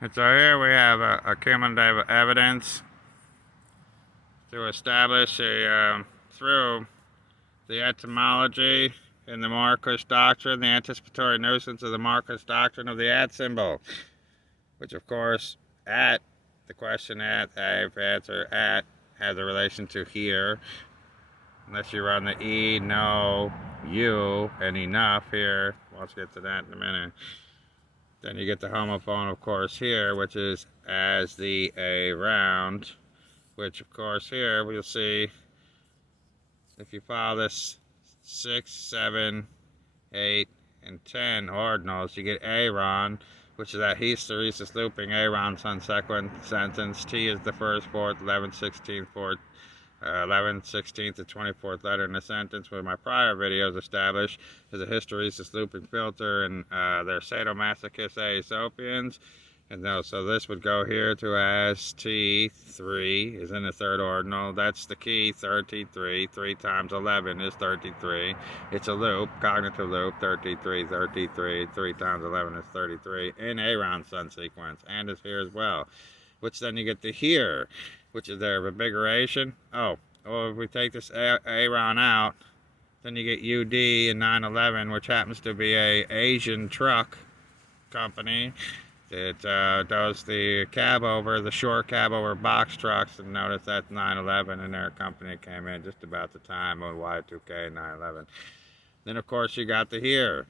And so here we have a cumulative evidence to establish through the etymology in the Marcus doctrine, the anticipatory nuisance of the Marcus doctrine of the at symbol, which of course, at, the question at, I've answered at, has a relation to here. Unless you run the E, no, you, and enough here. Let's get to that in a minute. Then you get the homophone, of course, here, which is as the A round, which, of course, here we'll see if you follow this 6, 7, 8, and 10 ordinals, you get Aaron, which is that hysteresis looping Aaron subsequent sentence. T is the first, fourth, 11th, 16th, 11th, 16th, and 24th letter in the sentence. With my prior videos established is a hysteresis looping filter, and they're sadomasochist Aesopians. And so this would go here to as T3 is in the third ordinal. That's the key, third T3. 3 times 11 is 33. It's a loop, cognitive loop, 33, 33. 3 times 11 is 33 in Aaron sun sequence, and is here as well. Which then you get the here, which is their revigoration. Oh, well, if we take this Aaron out, then you get UD in 911, which happens to be a Asian truck company. It does the cab over, the short cab over box trucks, and notice that's 911, and their company came in just about the time of Y2K 911. Then, of course, you got the here,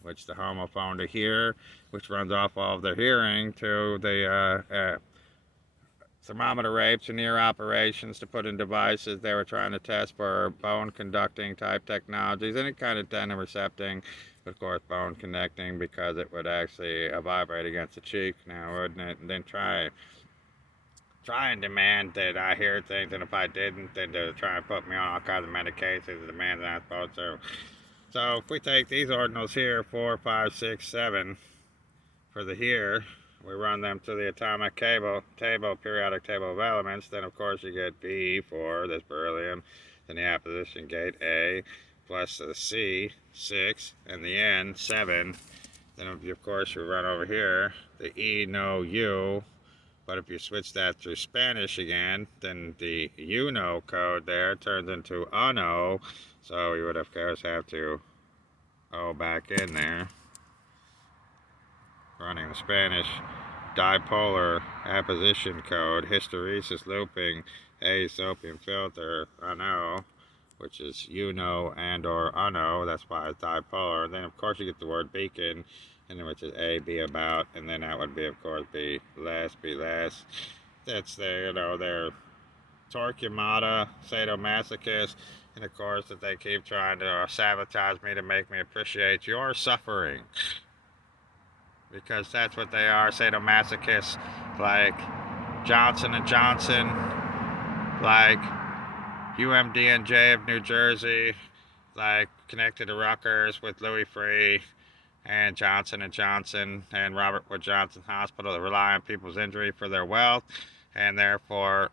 which the homophone to here, which runs off all of their hearing to the thermometer rapes and ear operations to put in devices they were trying to test for bone conducting type technologies, and it kind of done recepting, but of course bone connecting because it would actually vibrate against the cheek now, wouldn't it? And then try and demand that I hear things, and if I didn't, then to try and put me on all kinds of medications, demand that I'm supposed to. So if we take these ordinals here, 4, 5, 6, 7, for the here, we run them to the atomic table, periodic table of elements, then of course you get B for this beryllium, then the apposition gate A, plus the C, 6, and the N, 7. Then of course you run over here, the E, no, U, but if you switch that through Spanish again, then the UNO code there turns into UNO, so we would of course have to O back in there. Running the Spanish dipolar apposition code, hysteresis looping, Aesopian filter, uno, which is UNO and or uno, that's why it's dipolar. And then of course you get the word beacon, and then which is A, be about, and then that would be of course be less. That's their, their Torquemada, sadomasochist, and of course that they keep trying to sabotage me to make me appreciate your suffering. Because that's what they are, sadomasochists, like Johnson & Johnson, like UMDNJ of New Jersey, like connected to Rutgers with Louis Free and Johnson & Johnson and Robert Wood Johnson Hospital that rely on people's injury for their wealth, and therefore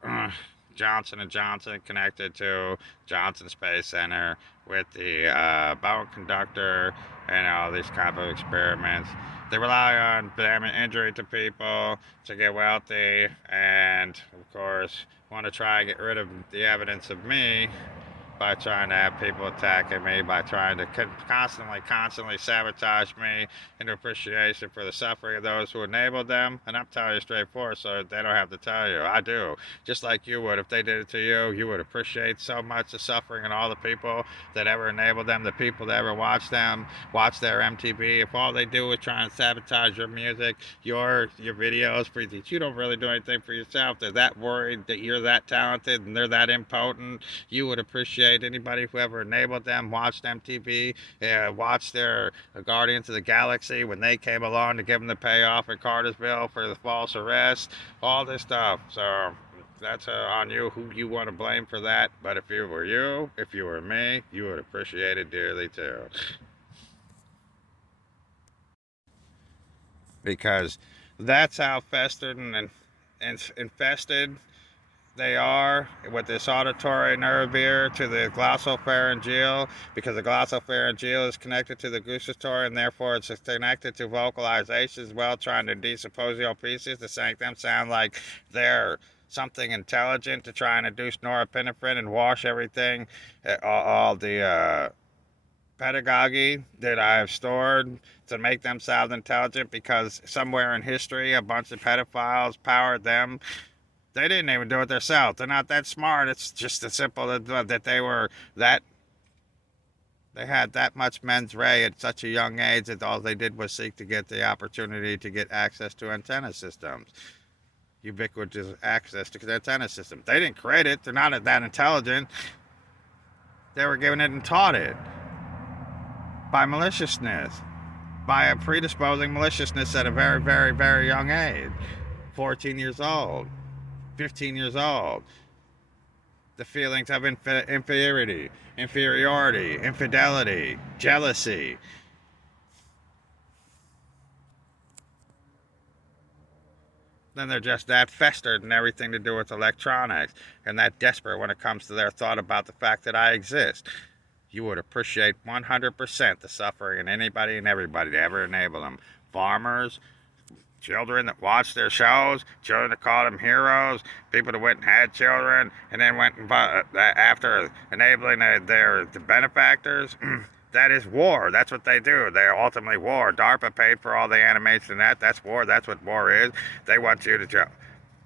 Johnson & Johnson connected to Johnson Space Center with the bone conductor and all these kind of experiments. They rely on injury to people to get wealthy, and of course want to try and get rid of the evidence of me by trying to have people attacking me, by trying to constantly sabotage me into appreciation for the suffering of those who enabled them. And I'm telling you straightforward, so they don't have to tell you. I do. Just like you would. If they did it to you, you would appreciate so much the suffering and all the people that ever enabled them, the people that ever watched them, watch their MTV. If all they do is try and sabotage your music, your videos, for you don't really do anything for yourself. They're that worried that you're that talented and they're that impotent. You would appreciate anybody who ever enabled them, watched MTV, watched their Guardians of the Galaxy when they came along to give them the payoff in Cartersville for the false arrest, all this stuff. So that's on you who you want to blame for that. But if it were you, if you were me, you would appreciate it dearly too. Because that's how festered and infested they are with this auditory nerve ear to the glossopharyngeal, because the glossopharyngeal is connected to the gustatory, and therefore it's connected to vocalization as well, trying to decompose the pieces to make them sound like they're something intelligent, to try and induce norepinephrine and wash everything, all the pedagogy that I have stored to make them sound intelligent, because somewhere in history a bunch of pedophiles powered them. They didn't even do it themselves. They're not that smart. It's just as simple that they were that they had that much mens rea at such a young age that all they did was seek to get the opportunity to get access to antenna systems, ubiquitous access to the antenna system. They didn't create it. They're not that intelligent. They were given it and taught it by maliciousness, by a predisposing maliciousness at a very, very, very young age, 14 years old. 15 years old. The feelings of inferiority, infidelity, jealousy. Then they're just that festered in everything to do with electronics, and that desperate when it comes to their thought about the fact that I exist. You would appreciate 100% the suffering in anybody and everybody to ever enable them. Farmers, children that watched their shows, children that called them heroes, people that went and had children, and then went and after enabling their benefactors. That is war. That's what they do. They're ultimately war. DARPA paid for all the animation. That's war. That's what war is. They want you to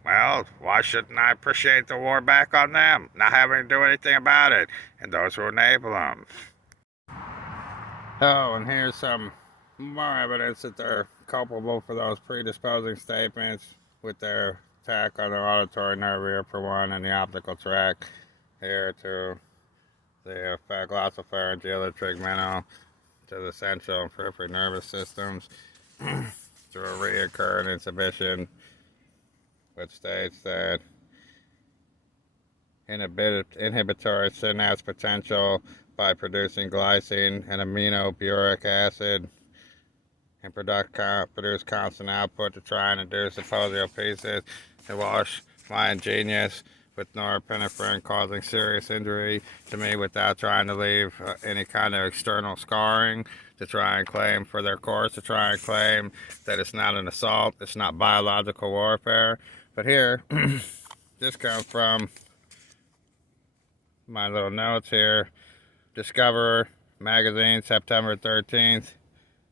well, why shouldn't I appreciate the war back on them, not having to do anything about it, and those who enable them? Oh, and here's some more evidence that they're culpable for those predisposing statements, with their attack on the auditory nerve ear for one, and the optical tract here to the glossopharyngeal, the tegmental, to the central and peripheral nervous systems, through a reoccurring exhibition, which states that inhibitory synapse potential by producing glycine and aminoburic acid, and produce constant output to try and induce the posio pieces to wash my ingenious with norepinephrine, causing serious injury to me without trying to leave any kind of external scarring, to try and claim for their course, to try and claim that it's not an assault, it's not biological warfare. But here, this comes from my little notes here. Discoverer magazine, September 13th.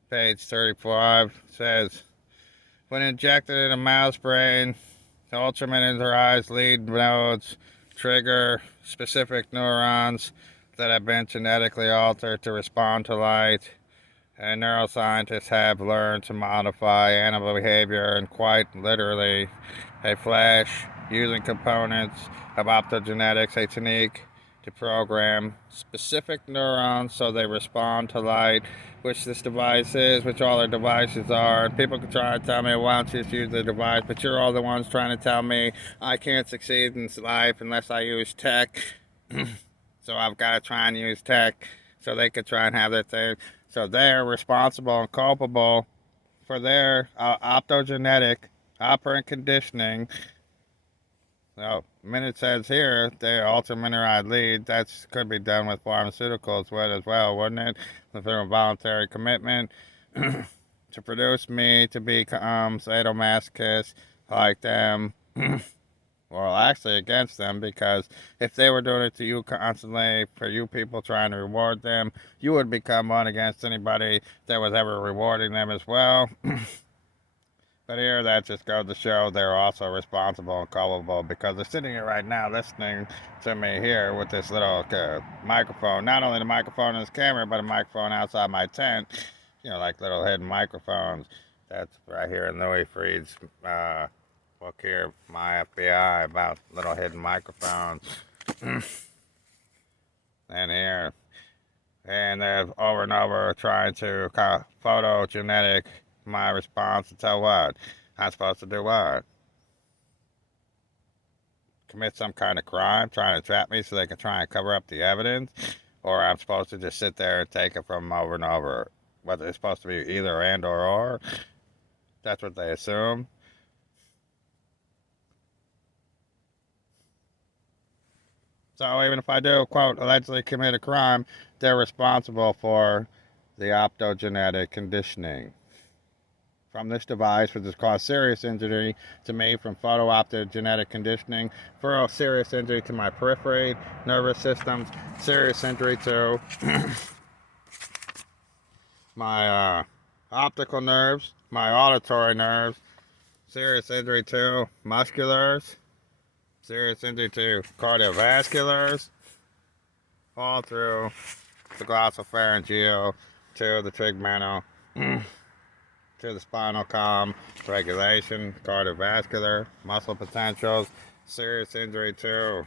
Page 35 says, when injected in a mouse brain, the ultramineralized lead nodes trigger specific neurons that have been genetically altered to respond to light, and neuroscientists have learned to modify animal behavior and quite literally a flash using components of optogenetics, a technique to program specific neurons so they respond to light, which this device is, which all our devices are. And people can try to tell me, why don't you just use the device? But you're all the ones trying to tell me I can't succeed in life unless I use tech. So I've got to try and use tech so they can try and have their thing. So they're responsible and culpable for their optogenetic operant conditioning. So, it says here, the ultramineralized lead, that could be done with pharmaceuticals as well, wouldn't it? Through a voluntary commitment to produce me to become sadomasochists like them. Well, actually against them, because if they were doing it to you constantly, for you people trying to reward them, you would become one against anybody that was ever rewarding them as well. But here, that just goes to show they're also responsible and culpable, because they're sitting here right now listening to me here with this little microphone. Not only the microphone in this camera, but a microphone outside my tent. You know, like little hidden microphones. That's right here in Louis Freed's book here, My FBI, about little hidden microphones. And here. And they're over and over trying to photogenetic my response to tell what? I'm supposed to do what? Commit some kind of crime, trying to trap me so they can try and cover up the evidence? Or I'm supposed to just sit there and take it from them over and over? Whether it's supposed to be either and or? That's what they assume. So even if I do, quote, allegedly commit a crime, they're responsible for the optogenetic conditioning from this device, which has caused serious injury to me from photo-optogenetic conditioning, for serious injury to my periphery, nervous systems, serious injury to my optical nerves, my auditory nerves, serious injury to musculars, serious injury to cardiovasculars, all through the glossopharyngeal to the tegmental to the spinal column, regulation, cardiovascular, muscle potentials, serious injury to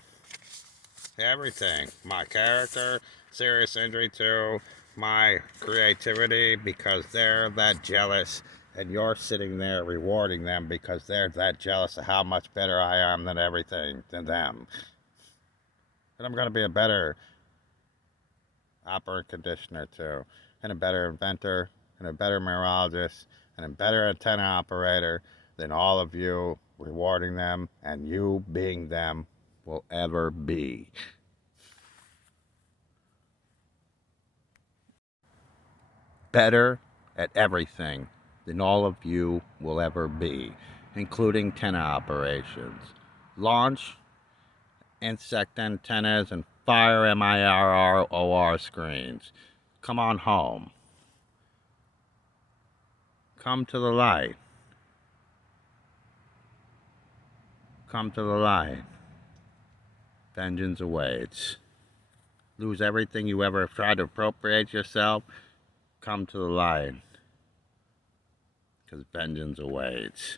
everything. My character, serious injury to my creativity because they're that jealous and you're sitting there rewarding them because they're that jealous of how much better I am than everything, than them. And I'm going to be a better operant conditioner too, and a better inventor, and a better neurologist, and a better antenna operator than all of you rewarding them and you being them will ever be. Better at everything than all of you will ever be, including antenna operations. Launch insect antennas and fire MIRR screens. Come on home. Come to the light. Come to the light. Vengeance awaits. Lose everything you ever tried to appropriate yourself. Come to the light. Because vengeance awaits.